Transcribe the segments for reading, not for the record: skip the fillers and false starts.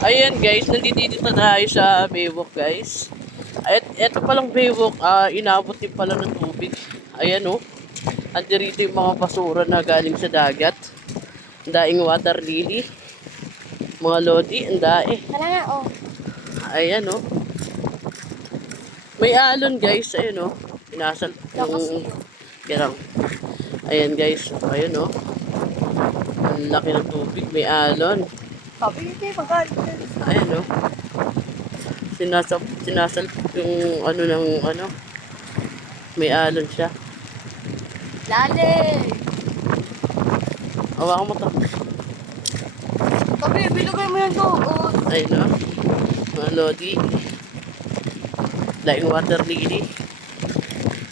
Ayan guys, nandito tayo sa Baywalk guys. At eto palang Baywalk, inabot din pala ng tubig. Ayan oh. Andirito yung mga basura na galing sa dagat. Ang daing water lily. Mga lodi, ang dae. Wala nga, oh. Ayan oh. May alon guys, ayan oh. Pinasal yung gerang. Ayan guys, ayan oh. Ang laki ng tubig, may alon. Sabi hindi, magalit. Ayan oh. Sinasal yung ano ng ano. May alon siya. Lalim. Hawakan mo to. Sabi, bilugay mo yan doon. Ayun no. Mga lodi. Daing water lily.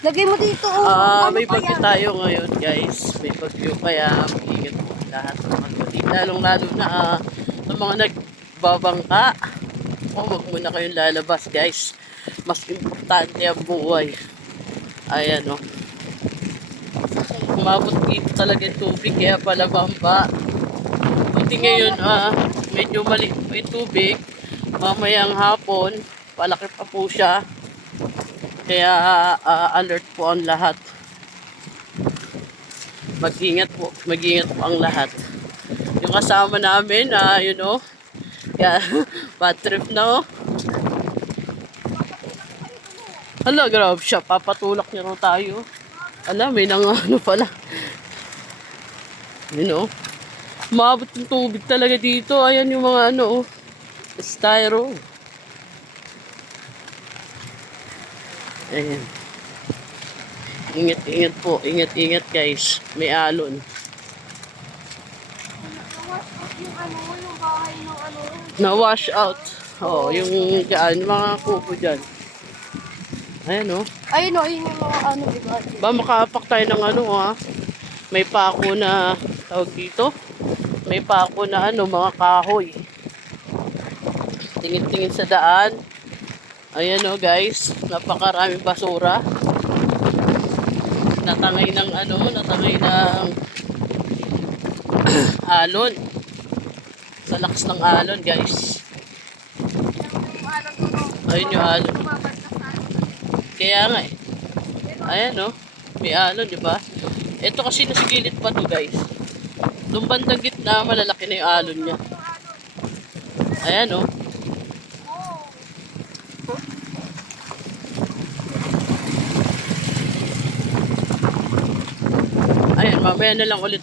Lagay mo dito, oh. May bagyo tayo ngayon guys. May bagyo kaya mag-ingat po lahat ng mga lodi. Lalong-lalo na sa mga nagbabangka. Huwag muna kayong lalabas guys. Mas importante ang buhay. Ayan no. Umabot dito talaga yung tubig kaya pala bamba. Buti ngayon medyo maliit pa yung tubig. Mamayang hapon palaki pa po siya. Kaya alert po ang lahat. Mag-ingat po ang lahat. Yung kasama namin you know, kaya bad trip na oh. Hala, grabe siya. Papatulak niya rin tayo. Ala, may nang ano pala. You know, umabot yung tubig talaga dito. Ayan yung mga ano, styro. Ayan. Ingat po. Ingat guys. May alon. Yung ano, yung bahay ng ano. Na-wash out. Oh, yung mga kuko dyan. Ayan oh. Ayun, oh, yun yung mga ano, diba? Ba makaapak tayo ng ano may pako na tawag dito. May pako na ano, mga kahoy. Tingin-tingin sa daan. Ayan o guys, napakaraming basura. Natangay ng alon. Sa lakas ng alon guys. Ayun yung alon. Kaya nga eh. Ayan o, may alon diba? Ito kasi nasa gilid pa to guys. Doon bandang gitna, malalaki na yung alon niya. Ayan o. Ayan, mamaya na lang ulit.